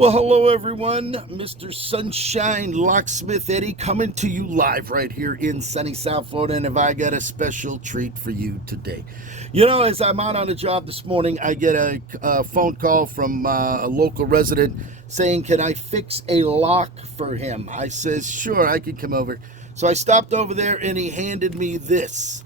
Well, hello everyone. Mr. Sunshine Locksmith Eddy coming to you live right here in sunny South Florida. And have I got a special treat for you today? You know, as I'm out on the job this morning, I get a phone call from a local resident saying, can I fix a lock for him? I says, sure, I can come over. So I stopped over there and he handed me this.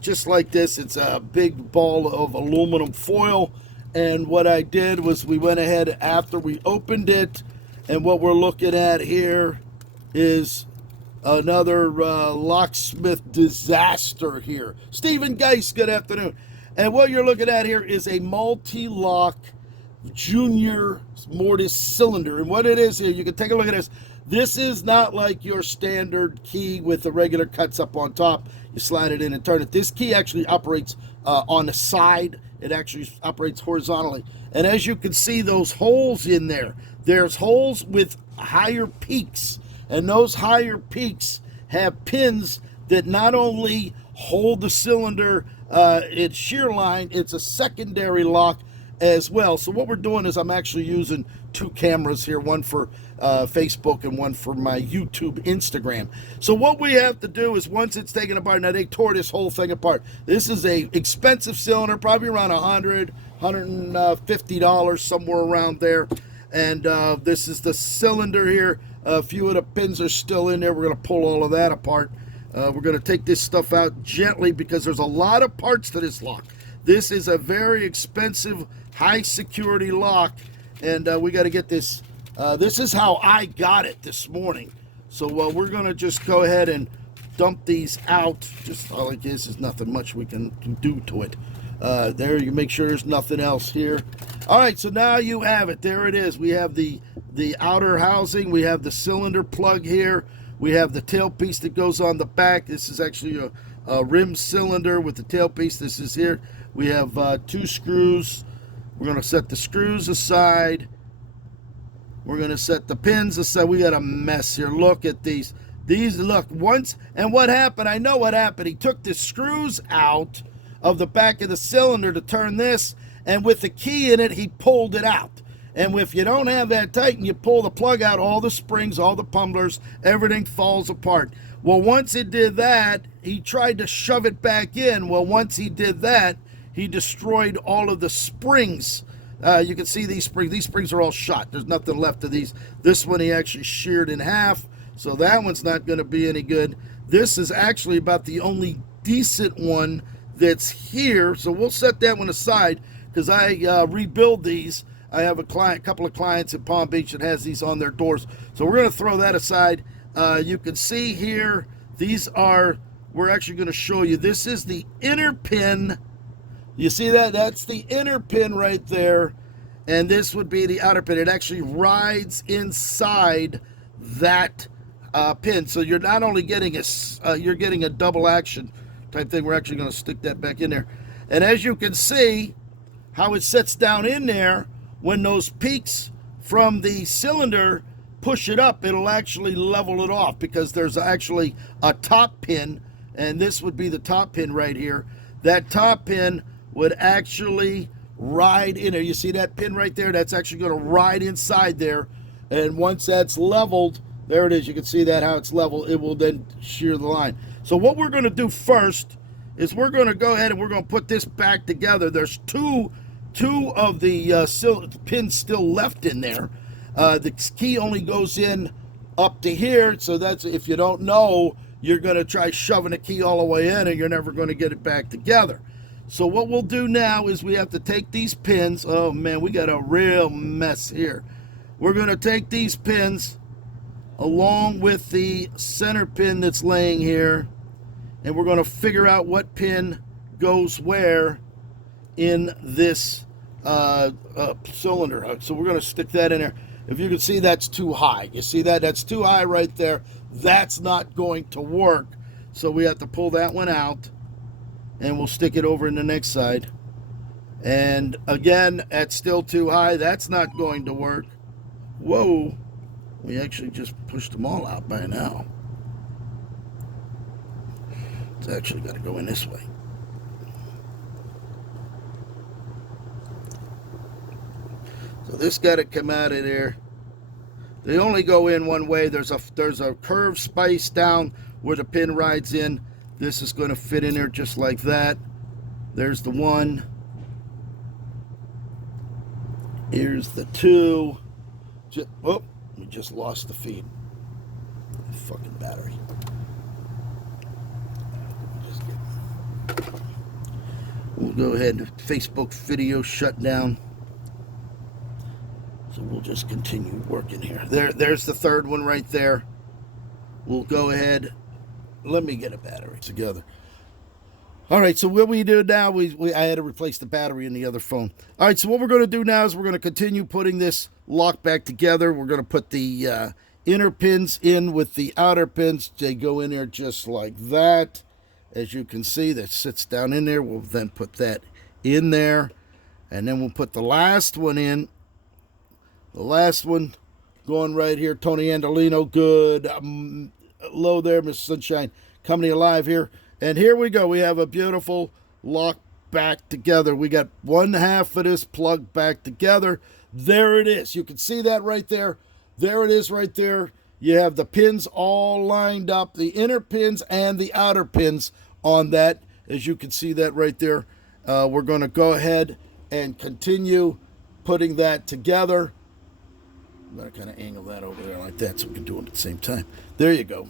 Just like this. It's a big ball of aluminum foil. And what I did was we went ahead after we opened it, and what we're looking at here is another locksmith disaster here. Stephen Geist, good afternoon. And what you're looking at here is a multi-lock junior mortise cylinder. And what it is here, you can take a look at this. This is not like your standard key with the regular cuts up on top. You slide it in and turn it. This key actually operates on the side. It actually operates horizontally. And as you can see, those holes in there, there's holes with higher peaks. And those higher peaks have pins that not only hold the cylinder its shear line, it's a secondary lock as well. So what we're doing is I'm actually using two cameras here, one for Facebook and one for my YouTube, Instagram. So what we have to do is once it's taken apart, now they tore this whole thing apart. This is a expensive cylinder, probably around $100, $150, somewhere around there. And this is the cylinder here. A few of the pins are still in there. We're going to pull all of that apart. We're going to take this stuff out gently because there's a lot of parts to this lock. This is a very expensive, high security lock, and we got to get this. This is how I got it this morning. So we're going to just go ahead and dump these out. Just all it is nothing much we can do to it. There, you make sure there's nothing else here. All right, so now you have it. There it is. We have the outer housing. We have the cylinder plug here. We have the tailpiece that goes on the back. This is actually a rim cylinder with the tailpiece. This is here. We have two screws. We're going to set the screws aside. We're going to set the pins aside. We got a mess here. Look at these. Look, once, and what happened? I know what happened. He took the screws out of the back of the cylinder to turn this, and with the key in it, he pulled it out. And if you don't have that tight and you pull the plug out, all the springs, all the pumblers, everything falls apart. Well, once it did that, he tried to shove it back in. Well, once he did that, he destroyed all of the springs. You can see these springs. These springs are all shot. There's nothing left of these. This one he actually sheared in half, so that one's not going to be any good. This is actually about the only decent one that's here, so we'll set that one aside because I rebuild these. I have a couple of clients in Palm Beach that has these on their doors, so we're going to throw that aside. You can see here, we're actually going to show you, this is the inner pin. You see that? That's the inner pin right there, and this would be the outer pin. It actually rides inside that pin, so you're not only getting you're getting a double action type thing. We're actually going to stick that back in there, and as you can see how it sets down in there, when those peaks from the cylinder push it up, it'll actually level it off because there's actually a top pin, and this would be the top pin right here. That top pin would actually ride in there. You see that pin right there? That's actually going to ride inside there, and once that's leveled, there it is. You can see that how it's level. It will then shear the line. So what we're going to do first is we're going to go ahead and we're going to put this back together. There's two of the pins still left in there. The key only goes in up to here, so that's, if you don't know, you're going to try shoving the key all the way in and you're never going to get it back together. So what we'll do now is we have to take these pins. Oh man, we got a real mess here. We're going to take these pins along with the center pin that's laying here, and we're going to figure out what pin goes where in this cylinder. So we're going to stick that in there. If you can see, that's too high. You see that? That's too high right there. That's not going to work. So we have to pull that one out, and we'll stick it over in the next side. And again, that's still too high. That's not going to work. Whoa. We actually just pushed them all out by now. It's actually got to go in this way. So this got to come out of there. They only go in one way. There's a curved space down where the pin rides in. This is going to fit in there just like that. There's the one. Here's the two. Oh, we just lost the feed. Fucking battery. We'll go ahead and Facebook video shut down. So we'll just continue working here. There's the third one right there. We'll go ahead. Let me get a battery together. All right, so what we do now, I had to replace the battery in the other phone. All right, so what we're going to do now is we're going to continue putting this lock back together. We're going to put the inner pins in with the outer pins. They go in there just like that. As you can see, that sits down in there. We'll then put that in there, and then we'll put the last one in. The last one going right here. Tony Andolino, good. Hello there, Mr. Sunshine, coming alive here. And here we go. We have a beautiful lock back together. We got one half of this plugged back together. There it is. You can see that right there. There it is right there. You have the pins all lined up, the inner pins and the outer pins on that. As you can see that right there. We're going to go ahead and continue putting that together. I'm going to kind of angle that over there like that so we can do it at the same time. There you go.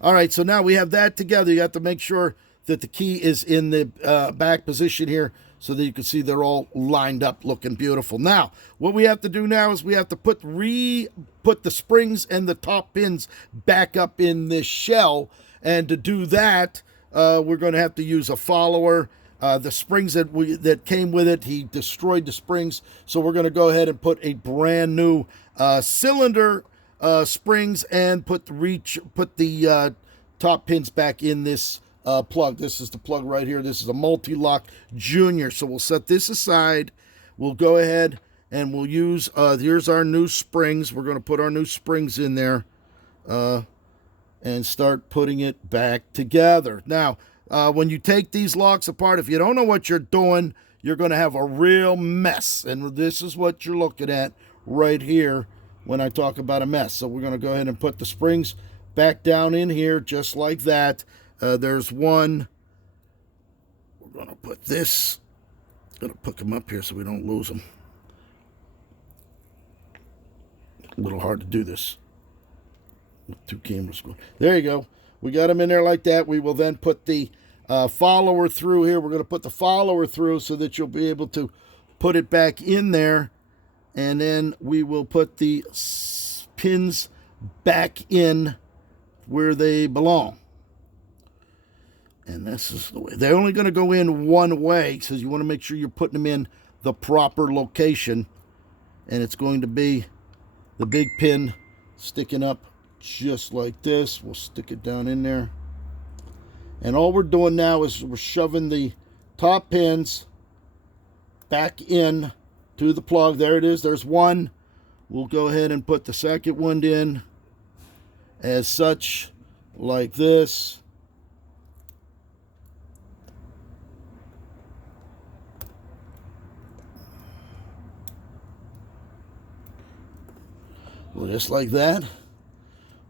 All right, so now we have that together. You have to make sure that the key is in the back position here so that you can see they're all lined up looking beautiful. Now, what we have to do now is we have to put the springs and the top pins back up in this shell. And to do that, we're going to have to use a follower. The springs that came with it, he destroyed the springs. So we're going to go ahead and put a brand new cylinder springs and put the top pins back in this plug. This is the plug right here. This is a multi-lock junior. So we'll set this aside. We'll go ahead and we'll use, here's our new springs. We're going to put our new springs in there and start putting it back together. Now, when you take these locks apart, if you don't know what you're doing, you're going to have a real mess. And this is what you're looking at right here when I talk about a mess. So we're going to go ahead and put the springs back down in here just like that. There's one. We're going to put this. Going to put them up here so we don't lose them. A little hard to do this with two cameras going. There you go. We got them in there like that. We will then put the follower through here. We're going to put the follower through so that you'll be able to put it back in there. And then we will put the pins back in where they belong. And this is the way. They're only going to go in one way, so you want to make sure you're putting them in the proper location. And it's going to be the big pin sticking up just like this. We'll stick it down in there. And all we're doing now is we're shoving the top pins back in to the plug. There it is. There's one. We'll go ahead and put the second one in as such, like this. Well, just like that.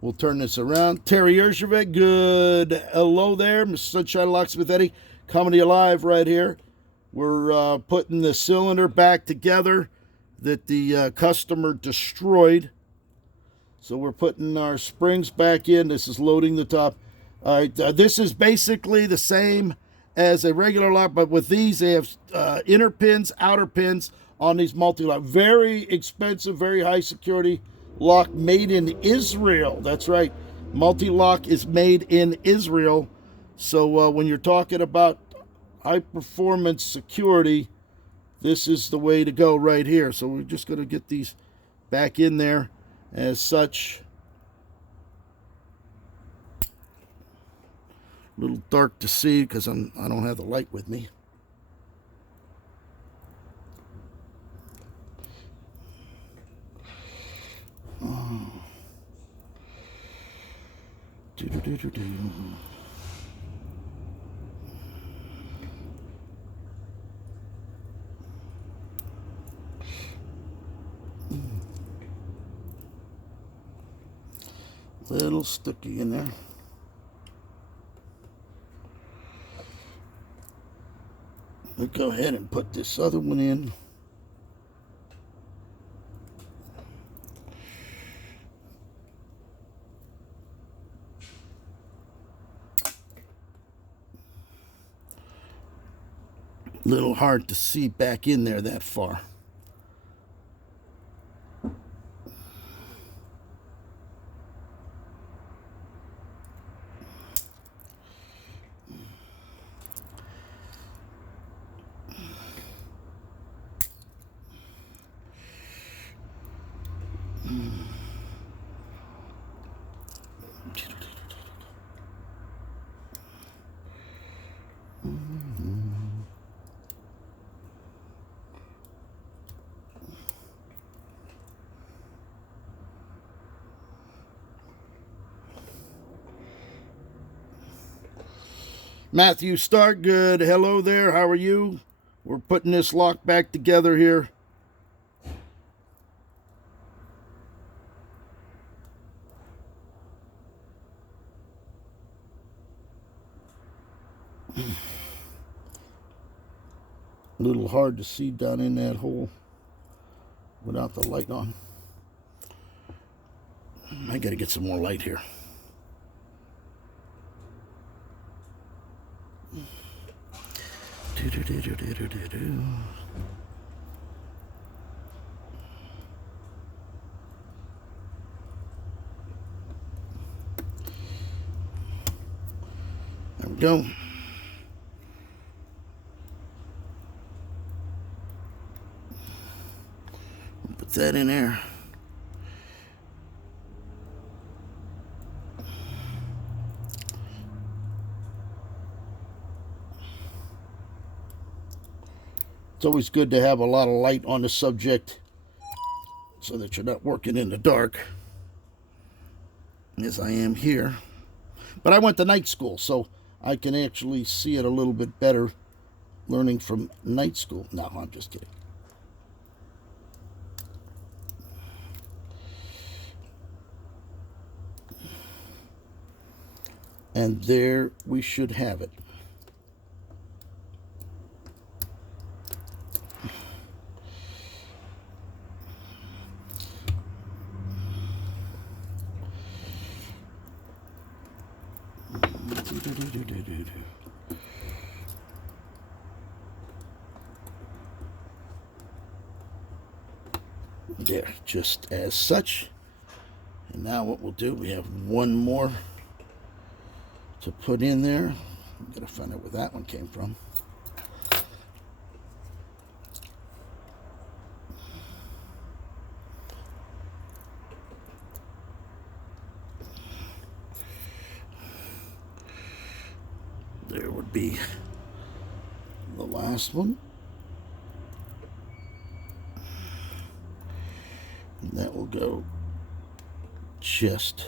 We'll turn this around. Terry Shipek, good. Hello there, Mr. Sunshine Locksmith Eddy, coming to you live right here. We're putting the cylinder back together that the customer destroyed. So we're putting our springs back in. This is loading the top. All right, this is basically the same as a regular lock, but with these, they have inner pins, outer pins on these multi-lock. Very expensive, very high security lock made in Israel. That's right. Multi-lock is made in Israel. So when you're talking about high performance security, this is the way to go right here. So we're just going to get these back in there as such. A little dark to see because I don't have the light with me. Oh. Do. Little sticky in there. We'll go ahead and put this other one in. Little hard to see back in there that far. Matthew Starkgood, hello there. How are you? We're putting this lock back together here. A little hard to see down in that hole without the light on. I gotta get some more light here. There we go. Put that in there. It's always good to have a lot of light on the subject so that you're not working in the dark, as I am here. But I went to night school, so I can actually see it a little bit better learning from night school. No, I'm just kidding. And there we should have it. There, just as such. And now what we'll do, we have one more to put in there. I'm gonna find out where that one came from. There would be the last one. And that will go just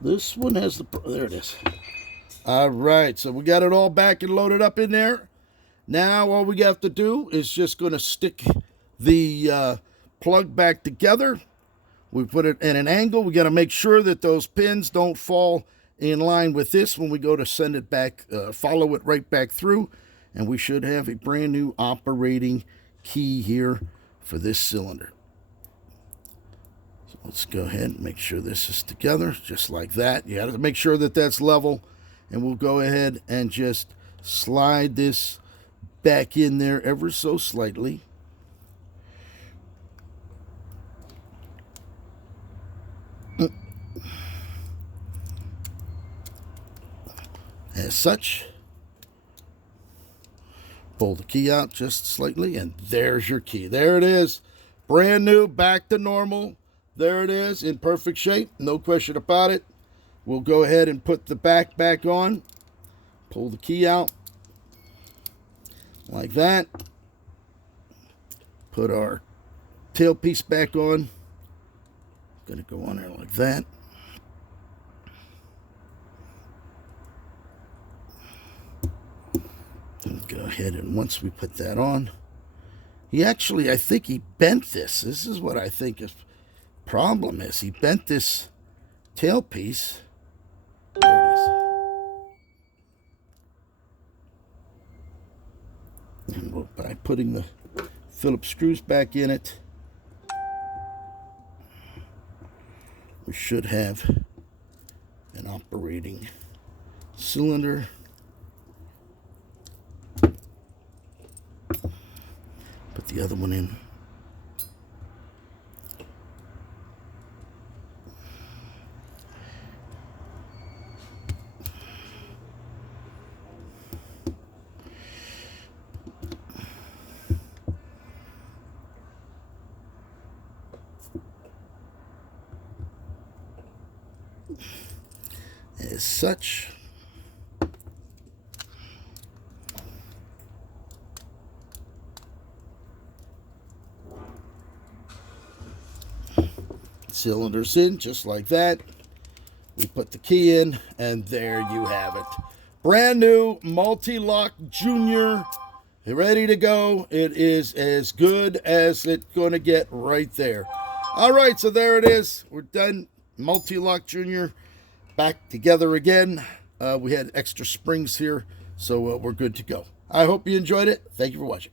this one has the, there it is. All right, so we got it all back and loaded up in there. Now all we have to do is just going to stick the plug back together. We put it at an angle. We got to make sure that those pins don't fall in line with this when we go to send it back, follow it right back through. And we should have a brand new operating key here for this cylinder. So let's go ahead and make sure this is together just like that. You got to make sure that that's level. And we'll go ahead and just slide this back in there ever so slightly. As such, pull the key out just slightly, and there's your key. There it is, brand new, back to normal. There it is, in perfect shape, no question about it. we'll go ahead and put the back on. Pull the key out like that. Put our tailpiece back on. Gonna go on there like that. And go ahead, and once we put that on, I think he bent this. This is what I think his problem is. He bent this tailpiece. There it is. And by putting the Phillips screws back in it, we should have an operating cylinder. Put the other one in. As such, cylinders in just like that. We put the key in, and there you have it. Brand new Multi-Lock Junior, ready to go. It is as good as it's going to get right there. All right, so there it is. We're done. Multi-Lock Junior back together again. We had extra springs here, so we're good to go. I hope you enjoyed it. Thank you for watching.